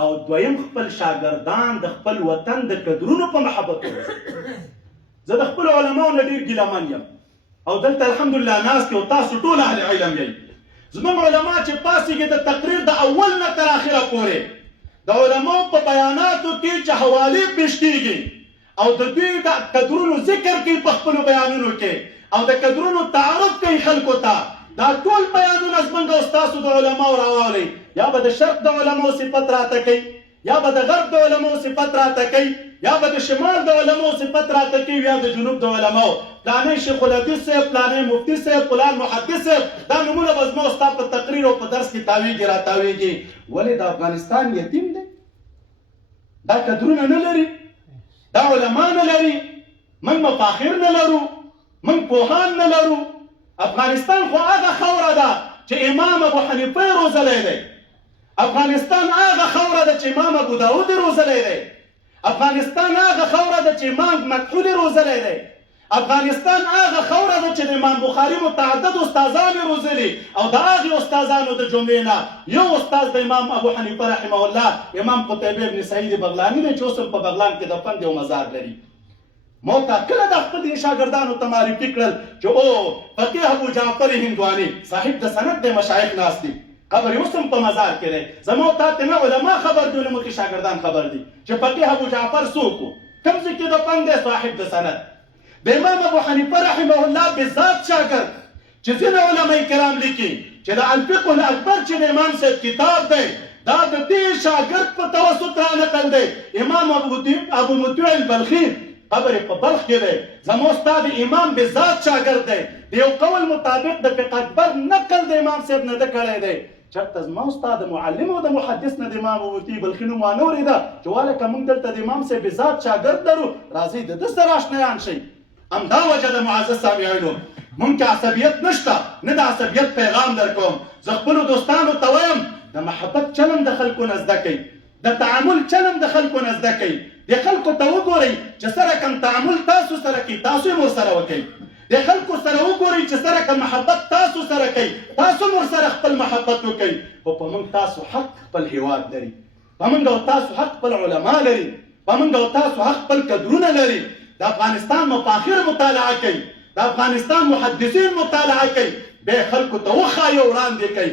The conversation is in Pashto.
او دویم خپل شاګردان د خپل وطن د قدرونو په محبت وروزي. زه د خپلو علماو نه ډېر ګیلمن یم او دلته الحمدلله ناست یو تاسو ټول اهل علم یئ. زموږ علما چې پاسېږي د تقریر د اول نه تر اخره پورې د علماو په بیاناتو کې چې حوالې پیش کېږي او د دوی د قدرونو ذکر کوي په خپلو بیانونو کې او د قدرونو تعارف کوي خلکو ته، دا ټول بیانونه زموږ او ستاسو د علماو راواړئ. یا به د شرق د علماو صفت راته کوي، یا به د غرب د علماو صفت راته کوي، یا به د شمال د علماو صفت راته کوي، یا د جنوب د علماو. پلانی شیخ الحدیث صاحب، پلانی مفتی صاحب، فلان محدث صاحب، دا نومونه به زما ستا په تقریر او په درس کې تاویږي راتاویږي. ولې د افغانستان یتیم دی؟ دا قدرونه نه لري، دا علما نه لري، موږ مفاخر نه لرو، موږ پوهان نه لرو. افغانستان خو هغه خوره ده چې امام ابو حنیفه روزلی دی. افغانستان هغه خوره ده چې امام ابو داود روزلی دی. افغانستان هغه خوره ده چې امام مکحول روزلی دی. افغانستان هغه خوره ده چې د امام بخاري متعدد استادان روزلي او د هغې استادانو د جملې نه یو استاد د امام ابو حنیفه رحمه الله امام قتیبه ابن سعید بغلاني دی چې اوس هم په بغلان کې دفن دی او مزار لري. ما ته کله د خپل شاګردانو ته معرفي کړل چې او فقیه ابو جعفر هندواني صاحب د سند د مشایخ ناست دي، قبر یې اوس هم په مزار کې دی. زما تا ته نه علما خبر دي، علمو کې شاګردان خبر دي چې فقیه ابو جعفر څوک و، کوم ځای کې دفن دی، صاحب د سند. د امام ابو حنیفه رحمه الله بالذات شاګرد چې ځینې علما کرام لیکي چې د الفقه الاکبر چې د امام صاحب کتاب دی دا د دې شاګرد په توسط رانقل دی. امام ابو مطیع البلخي قبر په بلخ کې دی، زما استاد امام بالذات شاګرد دی. د یو قول مطابق د فقه اکبر نقل د امام صاحب نه ده کړی دی. چېرته زما استاد معلم او د محدث نه د امام ابو مطیع بلخي نوم وانه اورېده چې واله که موږ دلته د امام صاحب بالذات شاګرد لرو، راځئ د ده سره اشنایان شئ. همدا وجه د معزز سامعینو مونږ کې عصبیت نشته، نه د عصبیت پیغام در کوم. زه خپلو دوستانو ته وایم د محبت چلم د خلکو نه زده کوئ، د تعامل چلم د خلکو نه زده کوئ. د خلکو ته وګورئ چې سره کوم تعامل تاسو سره کوي تاسو یې ورسره وکئ. د خلکو سره وګورئ چې سره کوم محبت تاسو سره کوي تاسو ورسره خپل محبت وکئ. خو په موږ تاسو حق خپل هیواد لري، په موږ او تاسو حق خپل علما لري، په موږ او تاسو حق خپل قدرونه لري. د افغانستان مفاخر مطالعه کوي، د افغانستان محدثین مطالعه کوي، بیا خلکو ته وښایي او وړاندې کوي